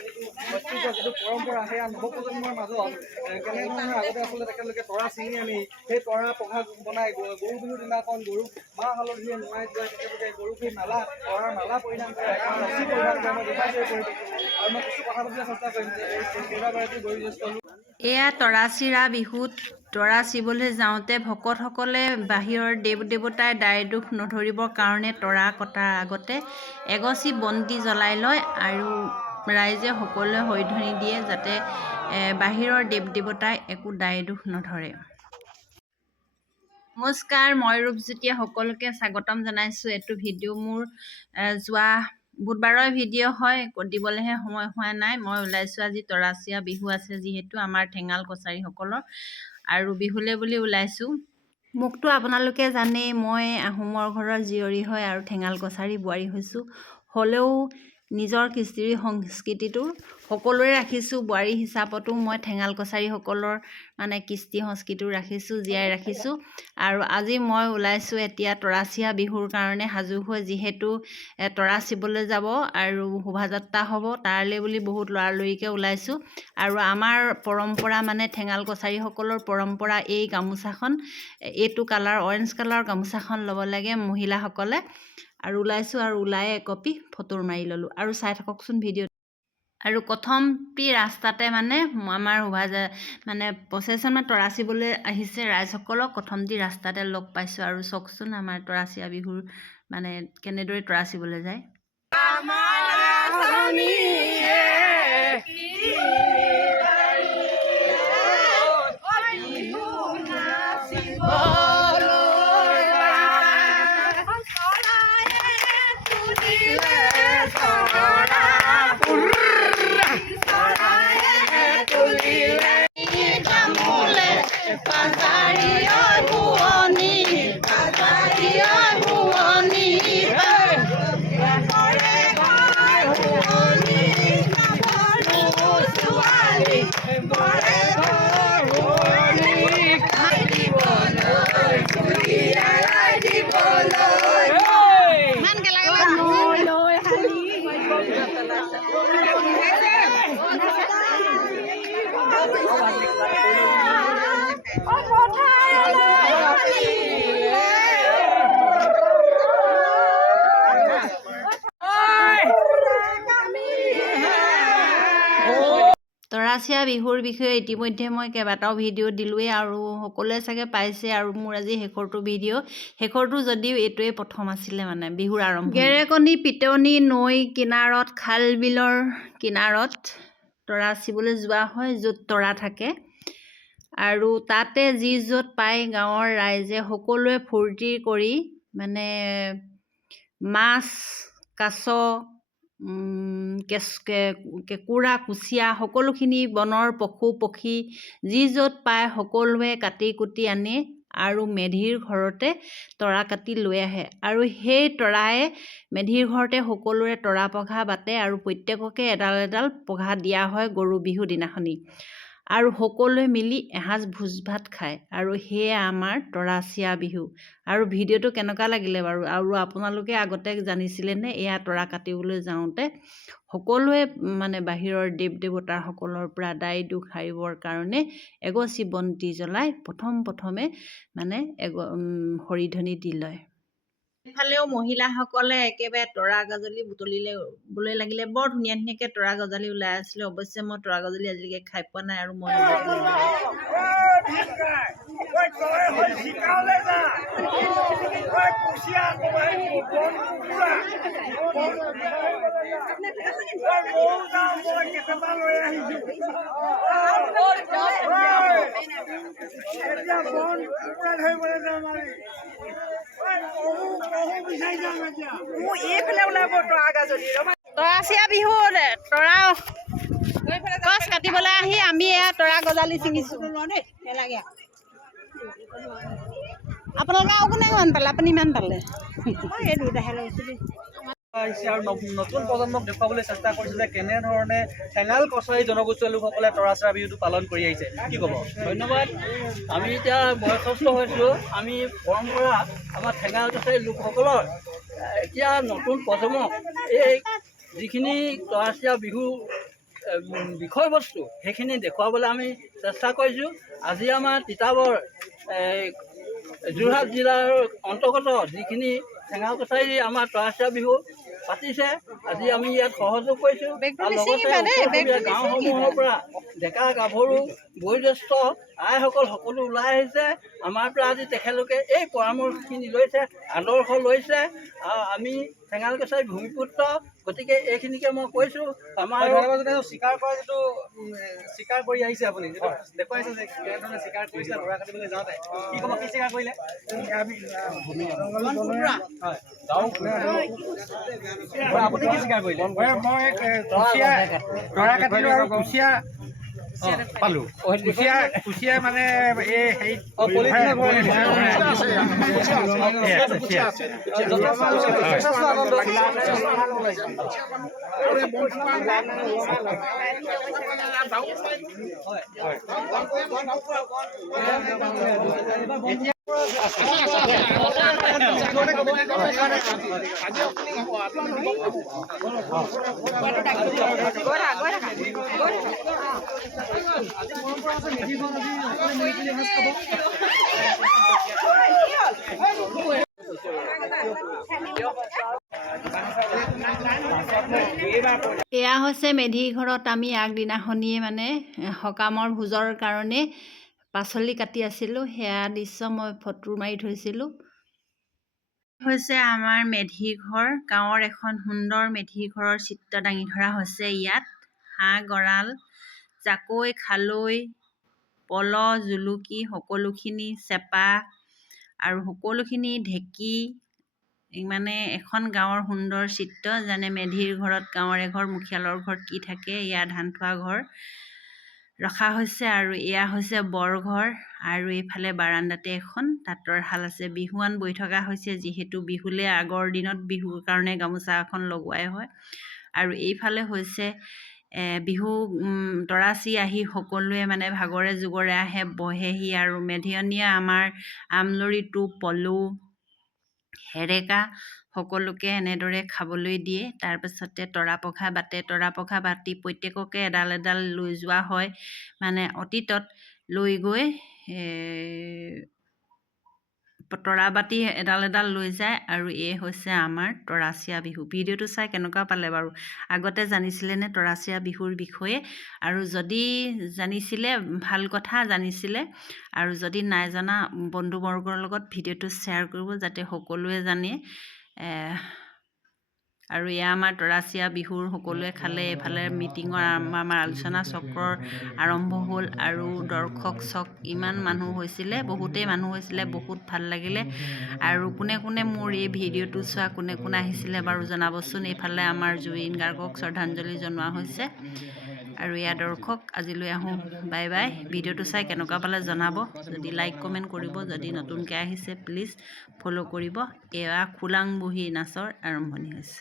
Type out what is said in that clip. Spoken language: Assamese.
যিটো পৰম্পৰা সেয়া নৱপ্ৰজন্মৰ মাজত কেনেধৰণৰ আগতে আচলতে তেখেতলোকে তৰা ছিঙি আনি সেই তৰা পঘা বনাই গৰু বিহুৰ দিনাখন গৰুক মাহ হালধিৰে নোৱাই যোৱাই তেখেতলোকে গৰুক সেই মালা তৰাৰ মালা পৰিধান কৰে ৰছী পৰিধান কৰে মই দেখাইছোঁ আৰু মই কিছু কথা পাতিবলৈ চেষ্টা কৰিম যে এই কেইবাগৰাকী বয়োজ্যেষ্ঠ লোক এয়া তৰা চিৰা বিহুত তৰা চিবলৈ যাওঁতে ভকতসকলে বাহিৰৰ দেৱ দেৱতাই দায় দোষ নধৰিবৰ কাৰণে তৰা কটাৰ আগতে এগছি বন্তি জ্বলাই লয় আৰু ৰাইজে সকলোৱে হৈধ্বনি দিয়ে যাতে বাহিৰৰ দেৱ দেৱতাই একো দায় দোষ নধৰে। নমস্কাৰ, মই ৰূপজ্যোতিয়ে সকলোকে স্বাগতম জনাইছোঁ। এইটো ভিডিঅ' মোৰ যোৱা বুধবাৰৰ ভিডিঅ' হয়, দিবলৈহে সময় হোৱা নাই। মই ওলাইছোঁ আজি তৰাচিয়া বিহু আছে যিহেতু আমাৰ ঠেঙাল কছাৰীসকলৰ আৰু বিহুলে বুলি ওলাইছোঁ। মোকতো আপোনালোকে জানেই মই আহোমৰ ঘৰৰ জীয়ৰী হয় আৰু ঠেঙাল কছাৰী বোৱাৰী হৈছোঁ। হ'লেও নিজৰ কৃষ্টি সংস্কৃতিটো সকলোৱে ৰাখিছোঁ। বোৱাৰী হিচাপতো মই ঠেঙাল কছাৰীসকলৰ মানে কৃষ্টি সংস্কৃতিটো ৰাখিছোঁ, জীয়াই ৰাখিছোঁ। আৰু আজি মই ওলাইছোঁ এতিয়া তৰাচিয়া বিহুৰ কাৰণে সাজু হৈ, যিহেতু তৰা চিবলৈ যাব আৰু শোভাযাত্ৰা হ'ব তাৰলৈ বুলি বহুত লৰালৰিকৈ ওলাইছোঁ। আৰু আমাৰ পৰম্পৰা মানে ঠেঙাল কছাৰীসকলৰ পৰম্পৰা এই গামোচাখন, এইটো কালাৰ অৰেঞ্জ কালাৰ গামোচাখন ল'ব লাগে মহিলাসকলে। আৰু ওলাইছোঁ আৰু ওলাই একপি ফটো মাৰি ল'লোঁ আৰু চাই থাককচোন ভিডিঅ'। আৰু প্ৰথমটি ৰাস্তাতে মানে আমাৰ মানে প্ৰচেছন তৰা চিবলৈ আহিছে ৰাইজসকলক প্ৰথমটি ৰাস্তাতে লগ পাইছোঁ। আৰু চাওকচোন আমাৰ তৰাচিয়া বিহুৰ মানে কেনেদৰে তৰা চিবলৈ যায়। তৰাচিয়া বিহুৰ বিষয়ে ইতিমধ্যে মই কেইবাটাও ভিডিঅ' দিলোঁৱেই আৰু সকলোৱে চাগে পাইছে। আৰু মোৰ আজি শেষৰটো ভিডিঅ', শেষৰটো যদিও এইটোৱে প্ৰথম আছিলে মানে বিহুৰ আৰম্ভ। গেৰেকনি পিটনি নৈ কিনাৰত, খাল বিলৰ কিনাৰত তৰা চিবলৈ যোৱা হয় য'ত তৰা থাকে। আৰু তাতে যি য'ত পায় গাঁৱৰ ৰাইজে সকলোৱে ফূৰ্তি কৰি মানে মাছ, কাছ, কেঁকুৰা, কুচিয়া সকলোখিনি বনৰ পশু পক্ষী যি য'ত পায় সকলোৱে কাটি কুটি আনি আৰু মেধিৰ ঘৰতে তৰা কাটি লৈ আহে। আৰু সেই তৰাই মেধিৰ ঘৰতে সকলোৰে তৰা পঘা বাটে আৰু প্ৰত্যেককে এডাল এডাল পঘা দিয়া হয় গৰু বিহু দিনাখনি। আৰু সকলোৱে মিলি এসাঁজ ভোজ ভাত খায়। আৰু সেয়ে আমাৰ তৰাচিয়া বিহু। আৰু ভিডিঅ'টো কেনেকুৱা লাগিলে বাৰু? আৰু আপোনালোকে আগতে জানিছিলেনে এয়া তৰা কাটিবলৈ যাওঁতে সকলোৱে মানে বাহিৰৰ দেৱ দেৱতাৰ সকলৰ পৰা দায় দোষ সাৰিবৰ কাৰণে এগছি বন্তি জ্বলাই প্ৰথমে মানে হৰিধ্বনি দি লয়। ইফালেও মহিলাসকলে একেবাৰে তৰা গজালি বুটলিবলৈ লাগিলে। বৰ ধুনীয়া ধুনীয়াকৈ তৰা গজালি ওলাই আছিলে। অৱশ্যে মই তৰা গজালি আজিলৈকে খাই পোৱা নাই আৰু মই তৰাচিয়া বিহুত তৰা গছ কাটিবলৈ আহি আমি এয়া তৰা গজালি ছিঙিছোঁ। আপোনালোকে আৰু কোনে ইমান পালে? আপুনি ইমান পালে? এই দুটাহে লৈছিলোঁ। আহিছে আৰু নতুন প্ৰজন্মক দেখুৱাবলৈ চেষ্টা কৰিছে যে কেনেধৰণে ঠেঙাল কছাৰী জনগোষ্ঠীয় লোকসকলে তৰাচিয়া বিহুটো পালন কৰি আহিছে। কি ক'ব? ধন্যবাদ। আমি এতিয়া বয়সস্থ হৈছোঁ। আমি পৰম্পৰা আমাৰ ঠেঙাল কছাৰী লোকসকলৰ এতিয়া নতুন প্ৰজন্মক এই যিখিনি তৰাচিয়া বিহু বিষয়বস্তু সেইখিনি দেখুৱাবলৈ আমি চেষ্টা কৰিছোঁ। আজি আমাৰ তিতাবৰ যোৰহাট জিলাৰ অন্তৰ্গত যিখিনি ঠেঙাল কছাৰী আমাৰ তৰাচীয়া বিহু পাতিছে, আজি আমি ইয়াত সহযোগ কৰিছোঁ। আৰু লগতে গাঁওসমূহৰ পৰা ডেকা গাভৰু বয়োজ্যেষ্ঠ আইসকল সকলো ওলাই আহিছে। আমাৰ পৰা আজি তেখেতলোকে এই পৰামৰ্শখিনি লৈছে, আদৰ্শ লৈছে। আমি ঠেঙাল কছাৰী ভূমিপুত্ৰ, গতিকে এইখিনিকে মই কৈছোঁ। আমাৰ স্বীকাৰ কৰা যিটো স্বীকাৰ কৰি আহিছে আপুনি যিটো দেখুৱাইছে যে কেনেধৰণে স্বীকাৰ কৰিছিলে ধৰা কাটিবলৈ যাওঁতে, কি ক'ব, কি স্বীকাৰ কৰিলে? আপুনি কি স্বীকাৰ কৰিলে? মই কুচিয়া তৰা কাটিলোঁ আৰু কুচিয়া পালোঁ। কুচিয়া মানে এই হেৰিত এয়া হৈছে মেধি ঘৰত আমি আগদিনাখনিয়ে মানে সকামৰ ভোজৰ কাৰণে পাচলি কাটি আছিলোঁ। সেয়া দৃশ্য মই ফটো মাৰি থৈছিলোঁ। হৈছে আমাৰ মেধি ঘৰ, গাঁৱৰ এখন সুন্দৰ মেধি ঘৰৰ চিত্ৰ দাঙি ধৰা হৈছে ইয়াত। হাঁহ গঁৰাল, জাকৈ, খালৈ, পল, জুলুকি সকলোখিনি, চেপা আৰু সকলোখিনি ঢেঁকী, মানে এখন গাঁৱৰ সুন্দৰ চিত্ৰ। যেনে মেধিৰ ঘৰত গাঁৱৰ এঘৰ মুখিয়ালৰ ঘৰত কি থাকে, এয়া ধান থোৱা ঘৰ ৰখা হৈছে। আৰু এয়া হৈছে বৰঘৰ, আৰু এইফালে বাৰাণ্ডাতে এখন তাঁতৰ শাল আছে। বিহুৱান বৈ থকা হৈছে, যিহেতু বিহুলৈ আগৰ দিনত বিহুৰ কাৰণে গামোচা এখন লগোৱাই হয়। আৰু এইফালে হৈছে বিহু তৰাচি আহি সকলোৱে মানে ভাগৰে জোগৰে আহে, বহেহি। আৰু মেধিয়নীয়ে আমাৰ আমলৰি টোপ, পলু, হেৰেকা সকলোকে এনেদৰে খাবলৈ দিয়ে। তাৰপিছতে তৰা পঘা বাটে, তৰা পঘা বাটি প্ৰত্যেককে এডাল এডাল লৈ যোৱা হয়, মানে অতীতত লৈ গৈ তৰা বাতি এডাল এডাল লৈ যায়। আৰু এই হৈছে আমাৰ তৰাচীয়া বিহু। ভিডিঅ'টো চাই কেনেকুৱা পালে বাৰু? আগতে জানিছিলেনে তৰাচীয়া বিহুৰ বিষয়ে? আৰু যদি জানিছিলে ভাল কথা, জানিছিলে। আৰু যদি নাই জনা বন্ধুবৰ্গৰ লগত ভিডিঅ'টো শ্বেয়াৰ কৰিব, যাতে সকলোৱে জানে। আৰু এয়া আমাৰ তৰাচীয়া বিহুৰ সকলোৱে খালে। এইফালে মিটিঙৰ আমাৰ আলোচনা চক্ৰৰ আৰম্ভ হ'ল, আৰু দৰ্শক ইমান মানুহ হৈছিলে, বহুতেই মানুহ হৈছিলে, বহুত ভাল লাগিলে। আৰু কোনে কোনে মোৰ এই ভিডিঅ'টো চোৱা, কোনে কোনে আহিছিলে বাৰু জনাবচোন। এইফালে আমাৰ জুবিন গাৰ্গক শ্ৰদ্ধাঞ্জলি জনোৱা হৈছে। আৰু এয়া দৰ্শক, আজিলৈ আহোঁ, বাই বাই। ভিডিঅ'টো চাই কেনেকুৱা পালে জনাব, যদি লাইক কমেণ্ট কৰিব, যদি নতুনকৈ আহিছে প্লিজ ফ'ল' কৰিব। এয়া খোলাং বুঢ়ী নাচৰ আৰম্ভণি হৈছে।